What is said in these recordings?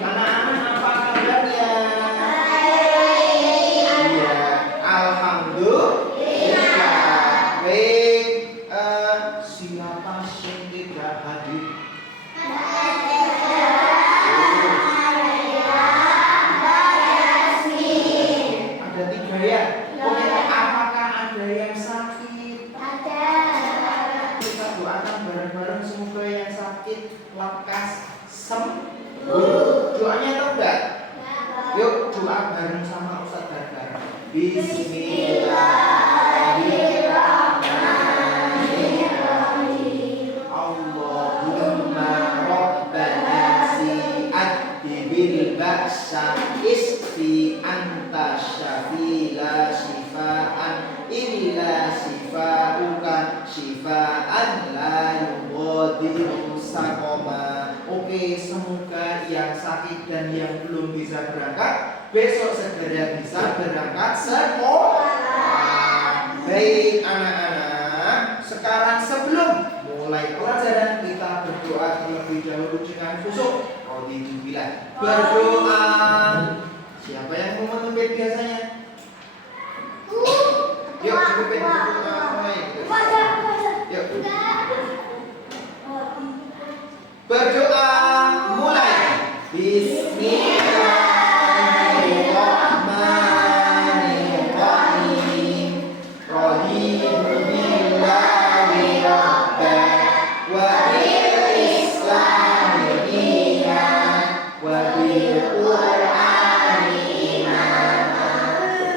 anak-anak apa kabarnya? Iya, alhamdulillah. Baik, siapa yang tidak hadir? Ada 3 ya. Oke, apakah ada yang sakit? Kita doakan bareng-bareng semoga yang sakit lekas sembuh. Doanya tahu enggak? Yuk doa bareng sama Ustaz bareng. Bismillahirrahmanirrahim. Allahumma rabbana si'addi bil ba'sa isfi anta syafila shifaan illa shifauka shifaan la yughadiru saqama. Oke, semoga yang sakit dan yang belum bisa berangkat besok segera bisa berangkat sekolah. Baik anak-anak, sekarang sebelum mulai pelajaran kita berdoa terlebih dahulu dengan khusyuk. Alhamdulillah. Berdoa. Siapa yang mau menumpit biasanya? Yuk, menumpit mulai. Yuk. Berdoa mulai. Bismillahirrahmanirrahim. Raditu billahi rabban wa bil islami dinan wa bil qur'ani imama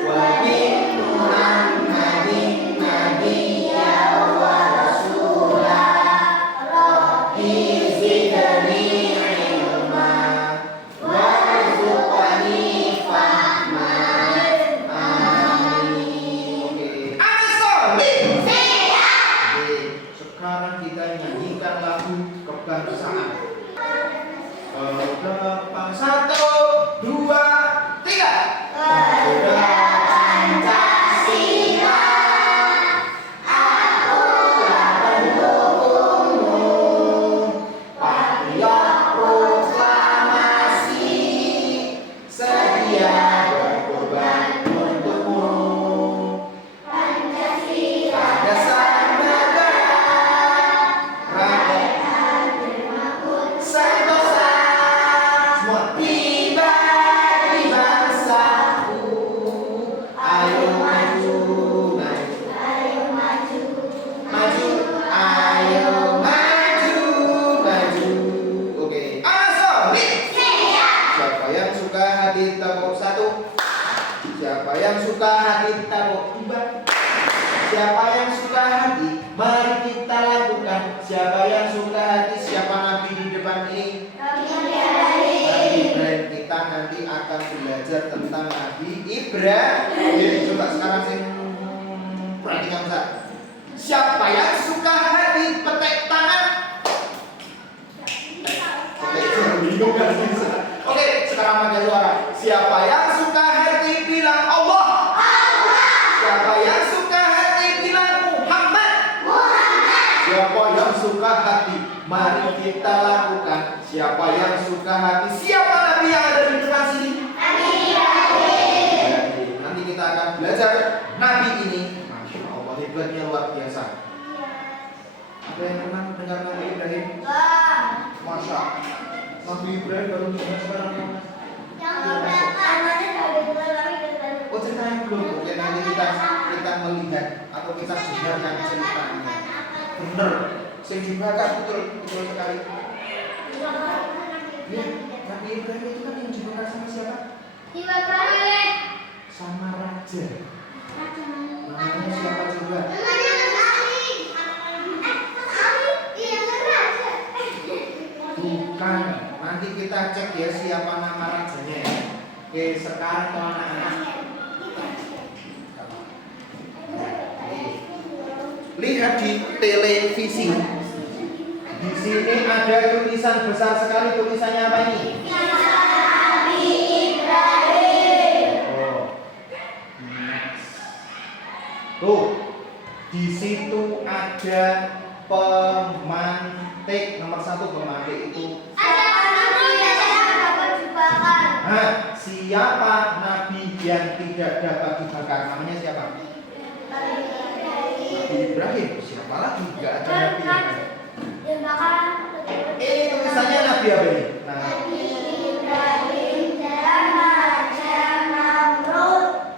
wa bi Muhammadin nabiyyan wa rasulah. Rabbi zidni ilma warzuqni fahman. Amin. Oke. Amin. Sekarang kita nyanyikan lagu kebangsaan. Depan 1, 2, 3. Bendera Pancasila, akulah pendukungmu. Patriot proklamasi, sedia berkorban untukmu. Pancasila dasar negara, rakyat sentosa, semua tiba di bangsaku. Ayo maju, maju, ayo maju, maju, ayo maju, maju. Oke, solid. Siapa yang suka hati tepuk 1. Siapa yang suka hati tepuk 2. Siapa yang suka hati, mari kita lakukan. Siapa yang suka hati, siapa nabi di depan ini? Nabi Ibrahim. Kita nanti akan belajar tentang Nabi Ibrahim. Coba sekarang sing perhatikan Ustaz. Siapa yang suka hati, petik tangan. Oke, sekarang pakai suara. Siapa yang suka hati bilang Allah. Siapa yang suka hati bilang Muhammad. Siapa yang suka hati, mari kita lakukan. Siapa yang suka hati, siapa nabi yang ada di depan sini? Nanti kita akan belajar nabi ini. Masya Allah, hebatnya luar biasa. Ada yang pernah mendengar Nabi Ibrahim? Masya Allah. Nabi Ibrahim baru juga sekarang. Oh, ceritanya belum. Oke, nanti kita melihat atau kita dengarkan ceritanya. Bener, sing dibakar betul sekali. Ya, Nabi Ibrahim itu kan yang dibakar sama siapa? Sama raja. Namanya siapa coba? Bukan. Nanti kita cek ya siapa nama rajanya ya. Oke, sekarang kalau anak-anak lihat di televisi. Di sini ada tulisan besar sekali. Tulisannya apa ini? Nabi Ibrahim. Oh. Tuh. Di situ ada pemantik. Nomor 1 pemantik itu. Ada pemantik. siapa nabi yang tidak dapat dibakar? Namanya siapa? Nabi Ibrahim. Siapa lagi? Enggak ada nabi yang lain. Ini tulisannya nabi apa ini? Nabi.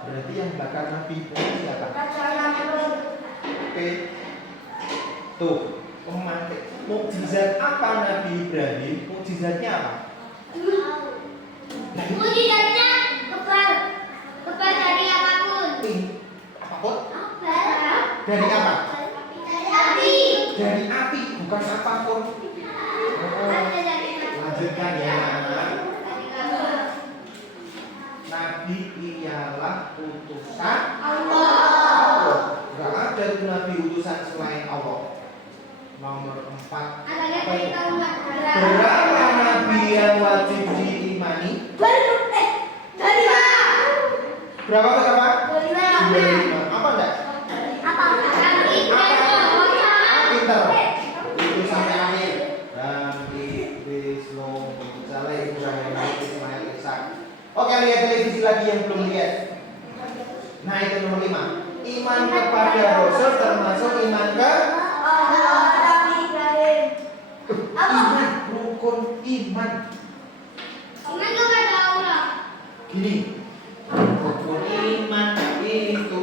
Berarti yang bakar nabi Ibrahim siapa? Oke. Tuh, pemantik. Mukjizat apa Nabi Ibrahim? Mukjizatnya apa? Mukjizatnya kebal dari apapun. Apapun? Dari apa? Dari api. Dari api, bukan apapun. Lanjutkan ya. Nabi ialah utusan Allah. Gak ada tuh nabi utusan selain Allah. Nomor 4. Berapa nabi yang wajib diimani? Berapa? 25. Apa enggak? Pinter. Itu sampai akhir. Nabi Islam, Saleh, Ibrahim, Ismail, Ishak. Oke, lihat televisi lagi yang belum lihat. Nah, itu nomor 5. Iman kepada Rasul termasuk iman ke iman, rukun iman. Gini, rukun iman itu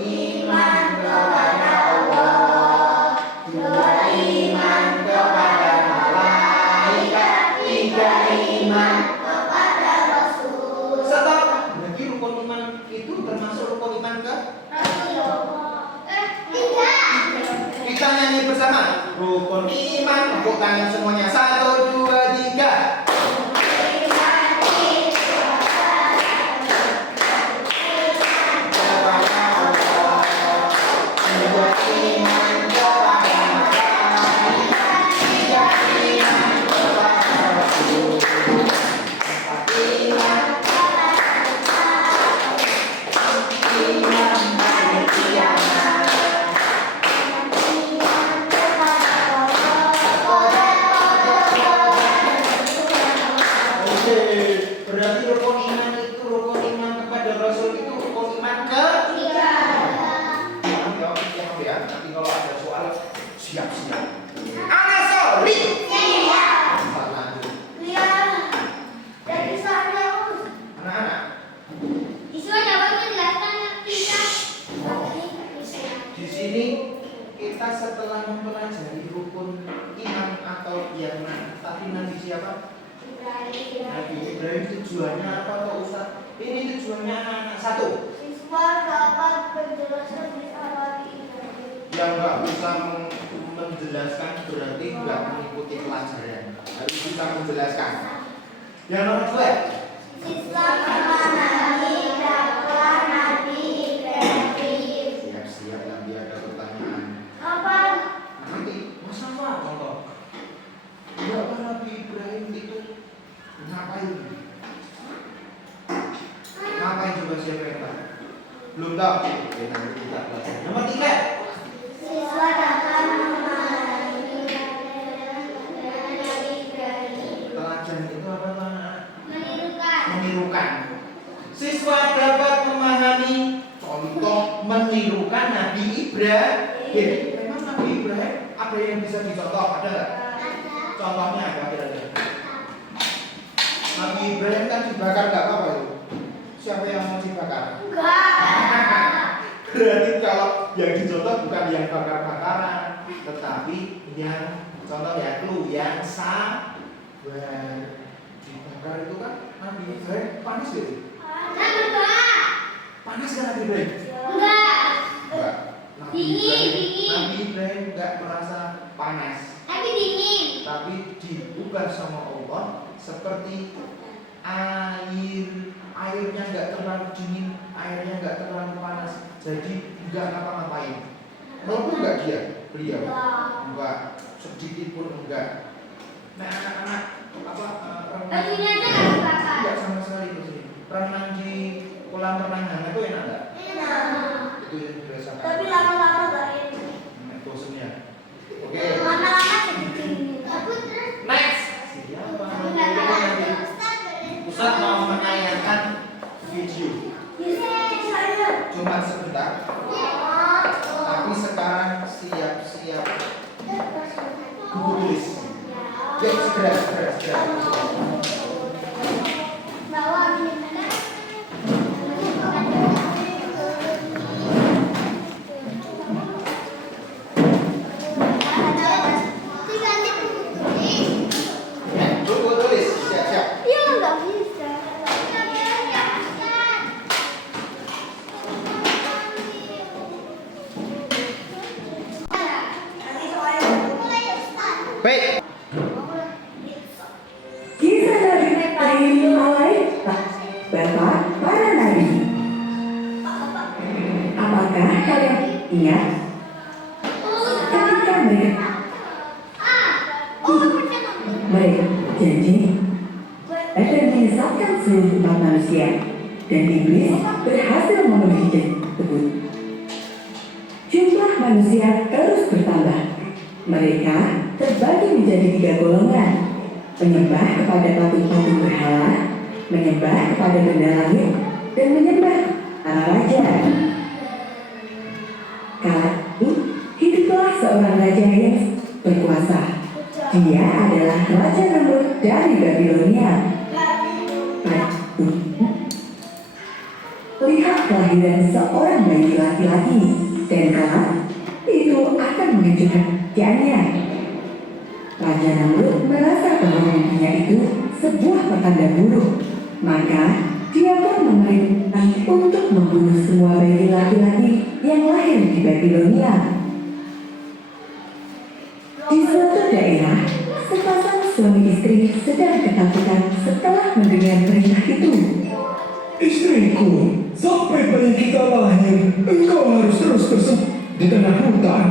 iman kepada Allah, 2 iman kepada malaikat, 3 iman kepada Rasul. Stop. Berarti rukun iman itu termasuk rukun iman ke? Kita nyanyi bersama. Rukun iman, tepuk tangan semuanya. 1, 2, 3. Berarti rukun iman itu, rukun iman kepada Rasul itu rukun iman ke? Jawab ya. Nanti kalau ada soal siap-siap. Ana sorry. Anak-anak. Di sini kita setelah mempelajari rukun iman atau yang tadi Nabi siapa? Nabi Ibrahim. Tujuannya apa Pak Ustaz? Ini tujuannya anak-anak. 1. Siswa dapat penjelasan bisa Nabi Ibrahim. Yang nggak bisa menjelaskan berarti nggak mengikuti pelajaran. Harus bisa menjelaskan. Yang nomor 2. Siswa memahami dakwah Nabi Ibrahim. Siap-siap nanti ada pertanyaan. Apa? Nanti Mas apa contoh? Berapa Nabi Ibrahim itu ngapain? Ngapain coba siapa yang tahu? Belum tahu? Oke, nanti kita belajar. Nomor 3. Siswa dapat memahami dakwah Nabi Ibrahim. Teladan itu apa anak? Menirukan. Menirukan. Siswa dapat memahami, contoh menirukan Nabi Ibrahim. Memang Nabi Ibrahim ada yang bisa dicontoh? Ada nggak? Contohnya apa kira-kira? Nabi Ibrahim kan dibakar nggak apa-apa itu? Siapa yang mau dibakar? Enggak. Berarti kalau yang dicontoh bukan yang bakar-bakaran, tetapi yang contoh ya clue yang sabar. Dibakar itu kan Nabi Ibrahim panas gitu. Panas kan Nabi Ibrahim? Enggak. Enggak. Dingin. Nabi Ibrahim enggak merasa panas, Tapi dingin. tapi diubah sama Allah seperti airnya enggak terlalu dingin, airnya enggak terlalu panas, jadi enggak ngapa-ngapain. Melepuh enggak beliau? Enggak, sedikit pun enggak. Nah anak-anak Bajunya aja nggak dibakar. enggak sama sekali di sini. Renang di kolam renang hangat itu enak enggak? Enak. Itu yang dirasakan. Tapi lama-lama gak enak. Bosennya. Oke. Lama-lama jadi dingin. Aku terus. Next. Siapa? Enggak tahu. Ustaz Ya, segera. Tunggu tulis, siap. Iya, nggak bisa. Baik. Kisah Nabi Ibrahim alaihissalam, Bapak para Nabi. Apakah kalian ingat ketika mereka janji dan menyesatkan seluruh umat manusia, dan iblis berhasil memenuhi janji tersebut. Jumlah manusia terus bertambah. Mereka terbagi menjadi 3 golongan: menyembah kepada patung-patung berhala, menyembah kepada benda langit, dan menyembah para raja. Kala itu hiduplah seorang raja yang berkuasa. Dia adalah Raja Namrud dari Babilonia. Lihat kelahiran seorang bayi laki-laki, dan kelak itu akan mengejutkan kerajaannya. Raja Namrud merasa bahwa mimpinya itu sebuah pertanda buruk, maka dia pun memerintah untuk membunuh semua bayi laki-laki yang lahir di Babilonia. Di suatu daerah, sepasang suami istri sedang ketakutan setelah mendengar perintah itu. Istriku, sampai bayi kita lahir, engkau harus terus bersembunyi di tengah hutan.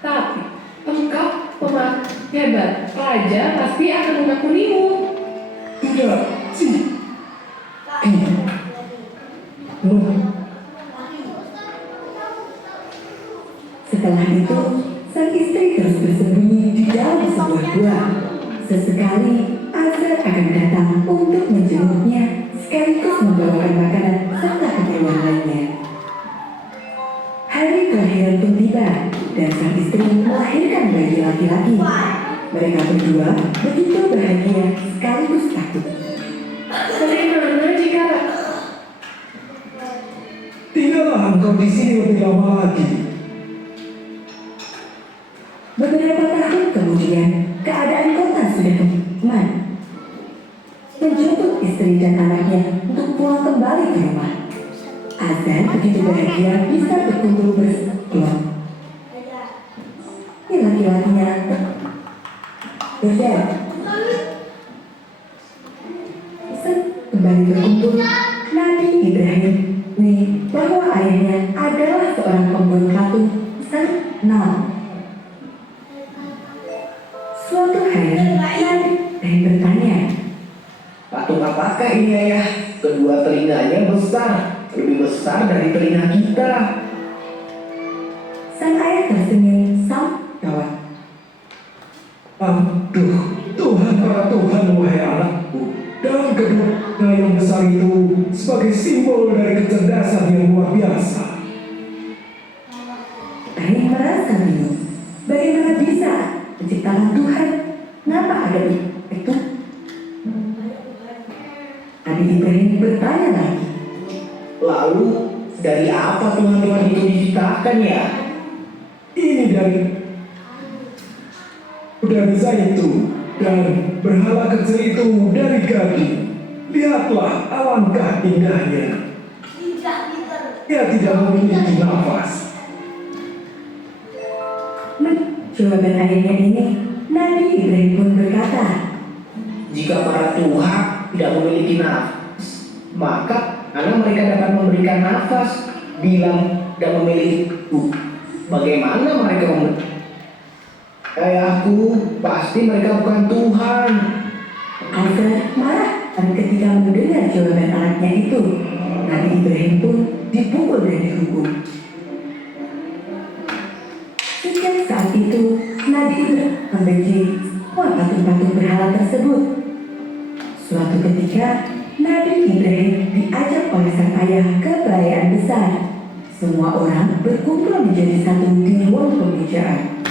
Tapi engkau pemat hebat, raja pasti akan mengampunimu. Tidak, Setelah itu, sang istri terus bersembunyi di dalam sebuah gua. Sesekali, Azar akan datang untuk menjenguknya, sekaligus membawakan makanan serta keperluan lainnya. Hari kelahiran pun tiba, dan sang istri melahirkan bayi laki-laki. Mereka berdua begitu bahagia sekaligus takut. Bagaimana jika tinggallah engkau di sini lebih lama lagi. Beberapa tahun kemudian, keadaan kota sudah aman. Menjemput istri dan anaknya untuk pulang kembali ke rumah. Azan begitu bahagia bisa berkumpul bersama. Laki-lakinya berdan. Kembali berkumpul, Nabi Ibrahim bahwa ayahnya adalah seorang pembuat patung sang Nam. Suatu hari, Nabi Ibrahim bertanya, Patung apakah ini ayah? Kedua telinganya besar, lebih besar dari telinga kita. sang ayah tersenyum tawa. Aduh, Tuhan para Tuhan, wahai anakku. Dan kedua yang besar itu sebagai simbol dari kecerdasan yang luar biasa. Ibrahim merasa bingung. Bagaimana bisa menciptakan Tuhan? Kenapa ada itu? Nabi Ibrahim bertanya lagi. Lalu, dari apa Tuhan-Tuhan itu diciptakan ya? Ini dari zaitun dan berhala kecil itu dari gading. Lihatlah alangkah indahnya. Dia tidak memiliki nafas. Jawaban ayahnya ini, Nabi Ibrahim pun berkata, Jika para Tuhan tidak memiliki nafas, maka karena mereka dapat memberikan nafas, bilang dan memiliki itu. Bagaimana mereka memiliki? Ayahku, pasti mereka bukan Tuhan. Azar marah ketika mendengar jawaban anaknya itu. Nabi Ibrahim pun dipukul dan dihukum. Sejak saat itu, Nabi Ibrahim membenci semua patung-patung berhala tersebut. Suatu ketika, Nabi Ibrahim diajak oleh sang ayah ke perayaan besar. Semua orang berkumpul menjadi satu di ruang pembicaraan.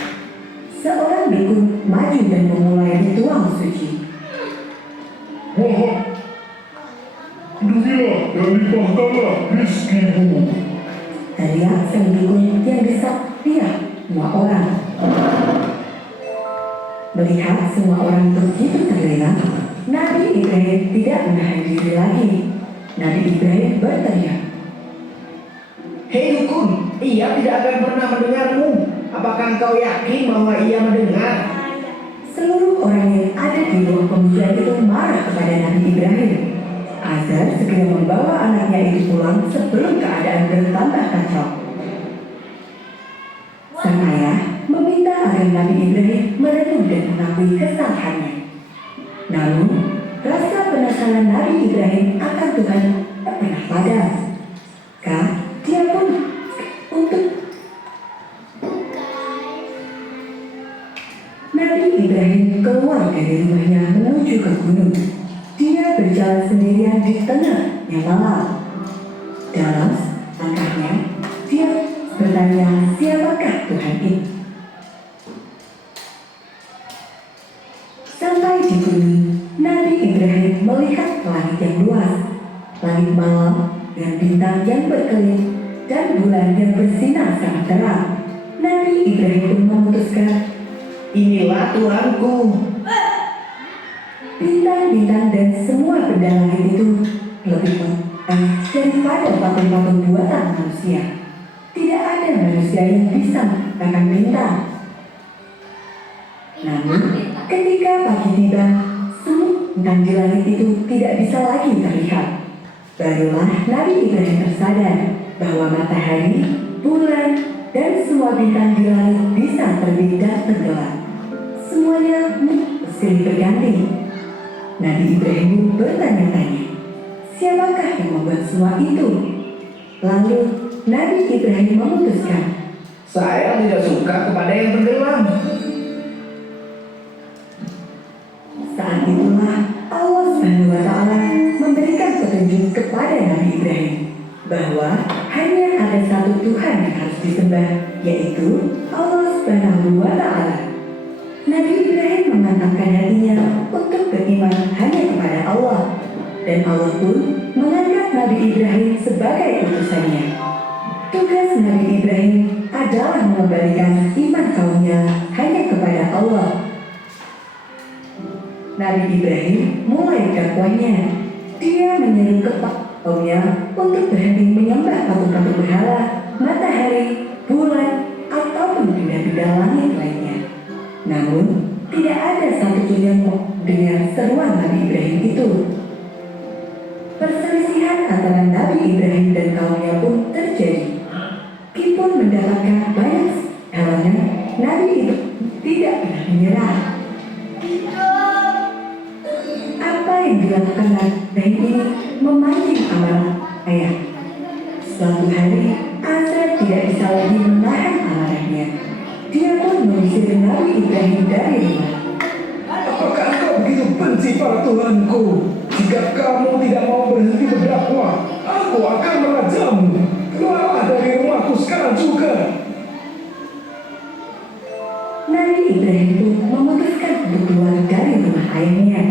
Seorang dukun maju dan memulai ritual Mohon penuhilah dan limpahkanlah rizkimu. Teriak sang dukun yang disaksikan semua orang. Melihat semua orang begitu terlena, Nabi Ibrahim tidak menahan diri lagi. Nabi Ibrahim berteriak, Hei dukun, ia tidak akan pernah mendengarmu. Apakah engkau yakin bahwa ia mendengar? seluruh orang yang ada di ruang pemujian itu marah kepada Nabi Ibrahim. Azar segera membawa anaknya itu pulang sebelum keadaan bertambah kacau. Sang ayah meminta agar Nabi Ibrahim merenung dan mengakui kesalahannya. Namun, rasa penasaran Nabi Ibrahim akan Tuhan tak pernah padam. Dia pun untuk Nabi Ibrahim keluar dari rumahnya menuju ke gunung. Dia berjalan sendirian di tengahnya malam. Dalam langkahnya, dia bertanya siapakah Tuhan itu. Sampai di gunung, Nabi Ibrahim melihat langit yang luas, langit malam dengan bintang yang berkelip dan bulan yang bersinar sangat terang. Nabi Ibrahim pun memutuskan, Inilah Tuhanku. bintang-bintang dan semua benda langit itu lebih penting daripada patung-patung buatan manusia. Tidak ada manusia yang bisa menciptakan bintang. Namun, ketika pagi tiba, semua bintang di langit itu tidak bisa lagi terlihat. Barulah Nabi Ibrahim tersadar bahwa matahari, bulan, dan semua bintang di langit bisa terbit dan tenggelam. Semuanya silih berganti. Nabi Ibrahim bertanya-tanya, siapakah yang membuat semua itu? Lalu Nabi Ibrahim memutuskan, Saya tidak suka kepada yang tenggelam. saat itulah Allah SWT memberikan petunjuk kepada Nabi Ibrahim bahwa hanya ada satu Tuhan yang harus disembah, yaitu Allah SWT. Nabi Ibrahim memantapkan hatinya untuk beriman hanya kepada Allah, dan Allah pun mengangkat Nabi Ibrahim sebagai utusannya. Tugas Nabi Ibrahim adalah mengembalikan iman kaumnya hanya kepada Allah. Nabi Ibrahim mulai dakwahnya. Dia menyeru kepada kaumnya untuk berhenti menyembah patung-patung berhala, matahari, bulan, ataupun benda-benda langit lainnya. Namun, tidak ada satupun yang mendengar seruan Nabi Ibrahim itu. Perselisihan antara Nabi Ibrahim dan kaumnya pun terjadi. Meskipun mendapatkan banyak halangan, Nabi Ibrahim tidak pernah menyerah. Apa yang dilakukan Nabi Ibrahim ini memancing amarah ayah. Suatu hari, Azar tidak bisa lagi menahan amarahnya. Dia pun mengusir Nabi Ibrahim dari rumah. Apakah engkau begitu benci para Tuhanku? Jika kamu tidak mau berhenti berdakwah, aku akan merajamu. Keluarlah dari rumahku sekarang juga. Nabi Ibrahim pun memutuskan untuk keluar dari rumah ayahnya.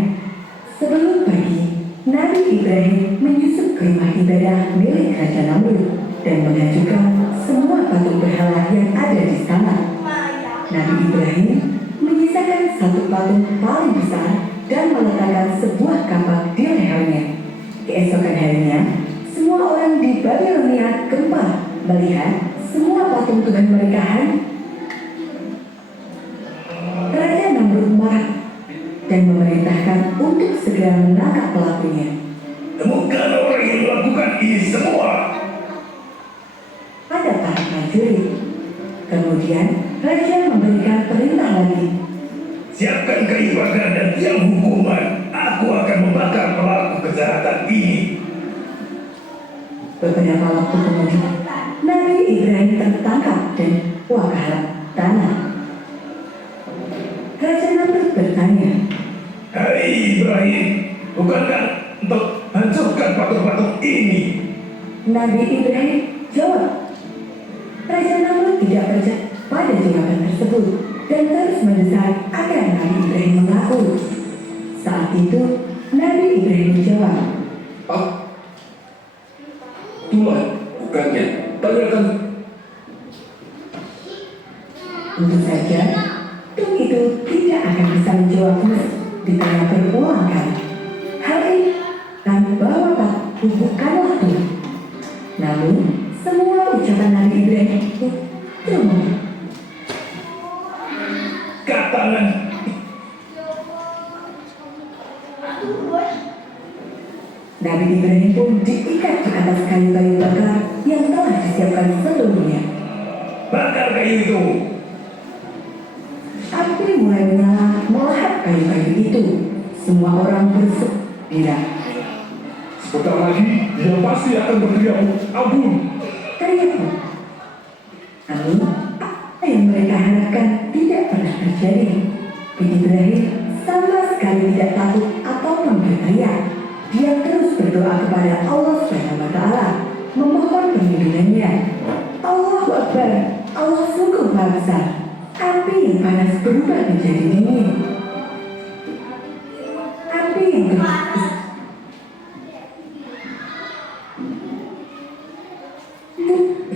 Sebelum pergi, Nabi Ibrahim menyusup ke rumah ibadah milik Raja Namrud dan mengajukan semua patung berhala yang ada di sana. Nabi Ibrahim menyisakan satu patung paling besar dan meletakkan sebuah kapak di lehernya. Keesokan harinya, semua orang di Babilonia gempar melihat semua patung Tuhan mereka hancur. Raja Namrud marah dan memerintahkan untuk segera menangkap pelakunya. Temukan orang yang melakukan ini semua. Pada para prajurit. Kemudian Raja memberikan perintah lagi. Siapkan kayu bakar dan tiang hukuman. Aku akan membakar pelaku kejahatan ini. Beberapa waktu kemudian, Nabi Ibrahim tertangkap dan wakalah tanah. Raja Namrud bertanya, Hai Ibrahim, bukankah untuk hancurkan patung-patung ini? Nabi Ibrahim jawab. Raja Namrud tidak percaya pada jawaban tersebut dan terus mendesak agar Nabi Ibrahim mengaku. Saat itu, Nabi Ibrahim ditanya berulang kali. Hal ini kan bahwa bukanlah Tuhan. Namun semua ucapan Nabi Ibrahim itu terus. Katakan, Nabi Ibrahim pun diikat di atas kayu-kayu bakar yang telah disiapkan sebelumnya. bakar kayu itu. Api mulai menyala melahap kayu-kayu itu. Semua orang bergembira. Sebentar lagi, dia pasti akan berteriak, ampun. Teriaknya. Namun, apa yang mereka harapkan tidak pernah terjadi. Nabi Ibrahim sama sekali tidak takut ataupun berteriak. Dia terus berdoa kepada Allah SWT, memohon perlindungannya. Allahu Akbar, Allah sungguh Maha Besar. Api yang panas berubah menjadi dingin. Api yang panas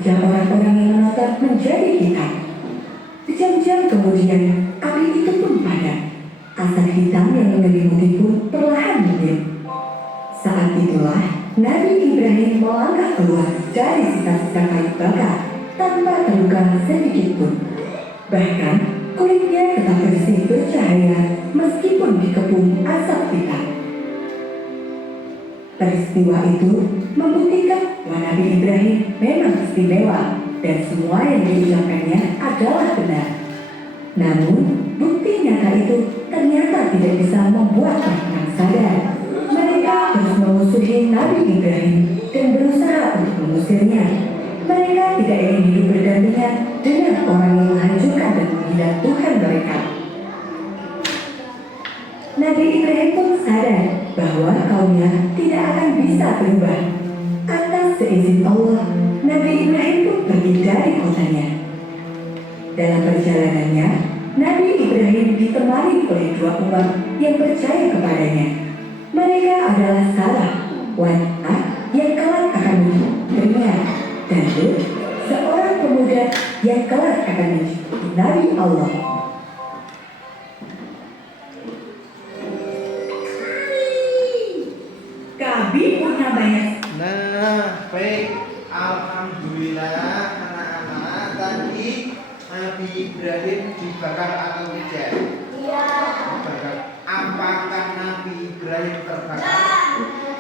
dan orang-orang yang menonton menjadi hitam. Jam-jam kemudian, api itu pun padam. Asap hitam yang menyelimuti pun perlahan menghilang. Saat itulah Nabi Ibrahim melangkah keluar dari sisa-sisa kayu bakar tanpa terluka sedikit pun. Bahkan kulitnya tetap bersih bercahaya meskipun dikepung asap hitam. Peristiwa itu membuktikan bahwa Nabi Ibrahim memang istimewa dan semua yang diucapkannya adalah benar. Namun, bukti nyata itu ternyata tidak bisa membuat orang sadar. Mereka terus memusuhi Nabi Ibrahim dan berusaha untuk mengusirnya. Mereka tidak ingin hidup berdampingan dengan orang yang menghancurkan dan menghina Tuhan mereka. Nabi Ibrahim pun sadar bahwa kaumnya tidak akan bisa berubah. Atas seizin Allah, Nabi Ibrahim pun pergi dari kotanya. Dalam perjalanannya, Nabi Ibrahim ditemani oleh dua umat yang percaya kepadanya. Mereka adalah Sarah, wanita yang kelak akan menjadinya, dan Lut, seorang pemuda yang kelak akan menjadi Nabi Allah. Kami punya banyak. Nah, baik. Alhamdulillah anak-anak, tadi Nabi Ibrahim dibakar atau tidak? Iya. Dibakar. Apakah Nabi Ibrahim terbakar?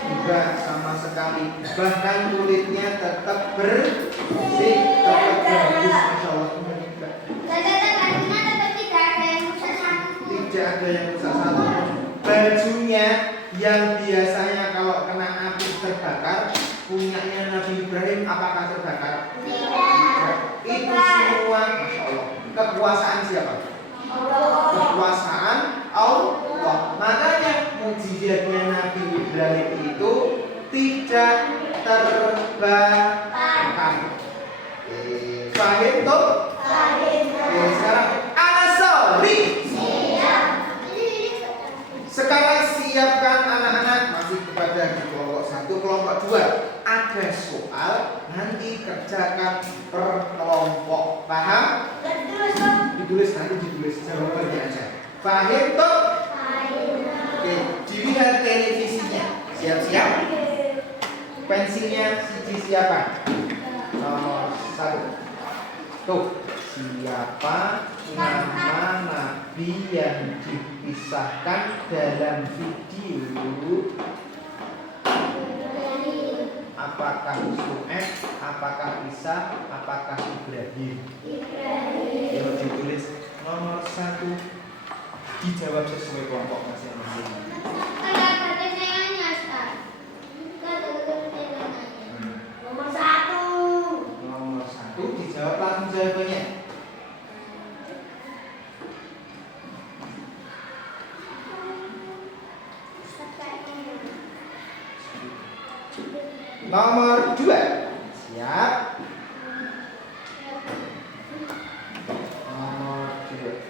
Tidak sama sekali. Bahkan kulitnya tetap bersih, tetap bagus. Masya Allah. Bajunya tetap tidak ada yang rusak satu. Tidak ada yang rusak satu. Bajunya yang biasanya kalau kena api terbakar, punyanya Nabi Ibrahim apakah terbakar? Tidak. Itu semua, Masya Allah, kekuasaan siapa? Kekuasaan Allah. Makanya mujizatnya Nabi Ibrahim itu tidak terbakar. Paham tuh? Sekarang Anasori. Sekarang siapkan anak-anak, masih kepada di kelompok 1, kelompok 2. Ada soal, nanti kerjakan per kelompok. Paham? Ditulis, nanti ditulis jawabannya aja. Paham toh? Oke, dilihat televisinya. Siap-siap. Pensilnya siji siapa? Nomor 1. Tuh, siapa nama Nabi yang dipisahkan dalam video? Apakah Su'aib, apakah Isa, apakah Ibrahim? Yo, ditulis nomor 1. Dijawab sesuai kelompok masing-masing. Nomor 1 dijawab langsung jawabannya. Nomor 2. Siap. Nomor 2.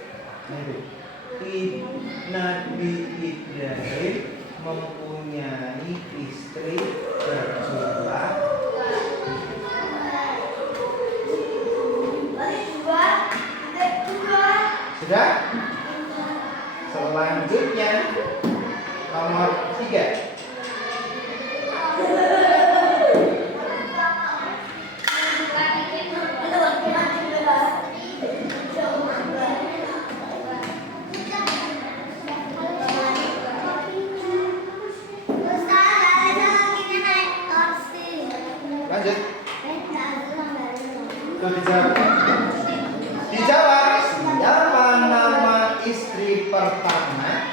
Nabi Ibrahim mempunyai istri berjumlah sudah? Selanjutnya Selanjutnya nomor 3. Lanjut. Tuh dijawab. Dijawab. Siapa nama istri pertama?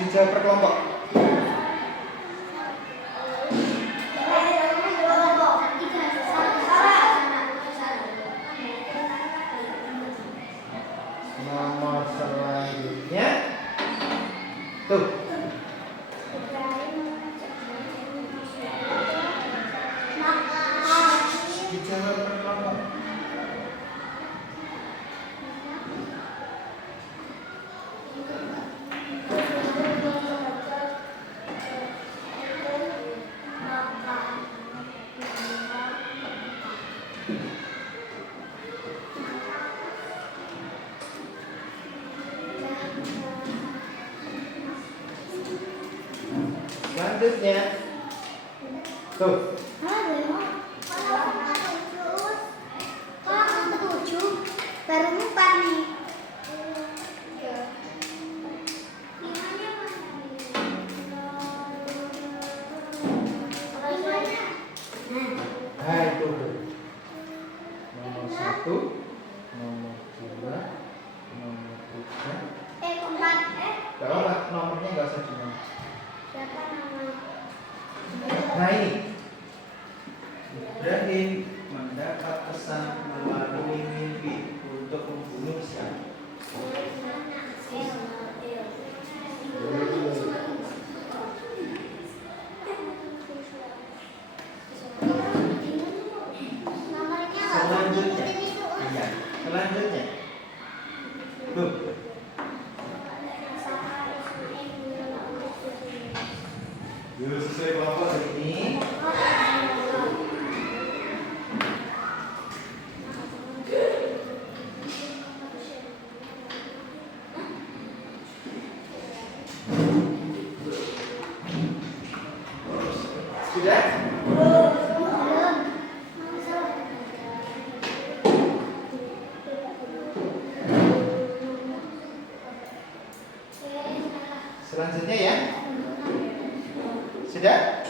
Dijawab per kelompok. Nomor selanjutnya. Tuh. Dijawab per kelompok. Selanjutnya. Tuh. Baru 4 nih. Nah itu tuh. Nomor 1, nomor 2, nomor 3. Keempat. Gak apa-apa, nomornya gak usah dimana. Siapa nama? Nah ini Ibrahim mendapat pesan melalui mimpi untuk membunuh siapa? Selanjutnya. Iya, selanjutnya. Tuh. Yuk sesuai kelompok ini. Sudah? Selanjutnya ya. Sudah?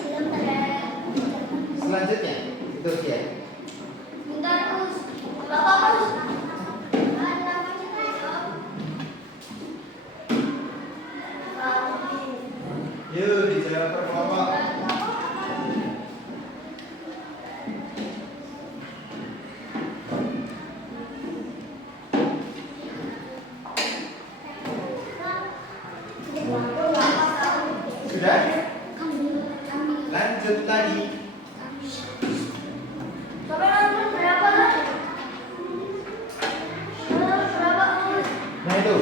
Selanjutnya itu dia. Yuk dijawab per kelompok. Sudah? Lanjut lagi. Nah itu.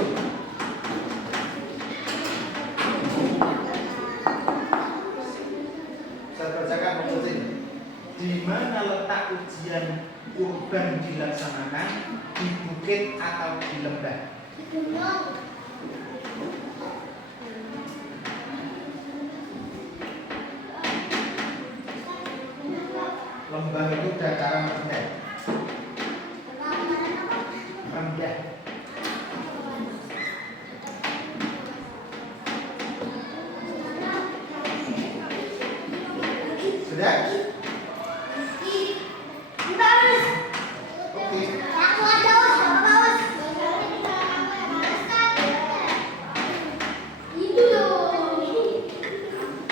Saya bacakan maksud ini. Di mana letak ujian urban dilaksanakan? Di bukit atau di lembah? Lembah itu dataran rendah. Rendah. Sudah? Oke.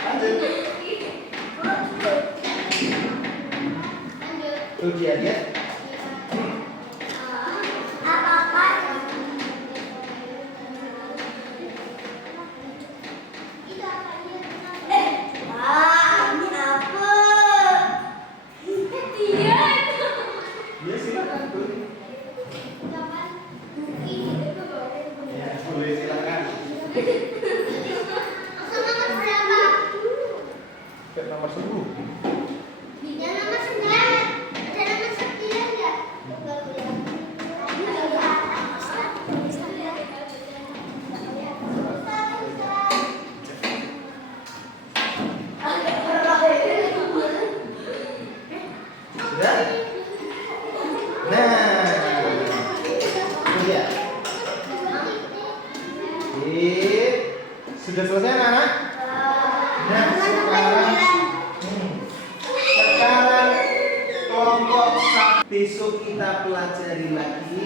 Lanjut. Tuh dia lihat. Ya silakan tuh. Ya boleh silakan. Ke nomor 10. Nomor 9. Ada nomor 9. Iya. Sudah selesai anak-anak? Nah, sekarang kelompok besok kita pelajari lagi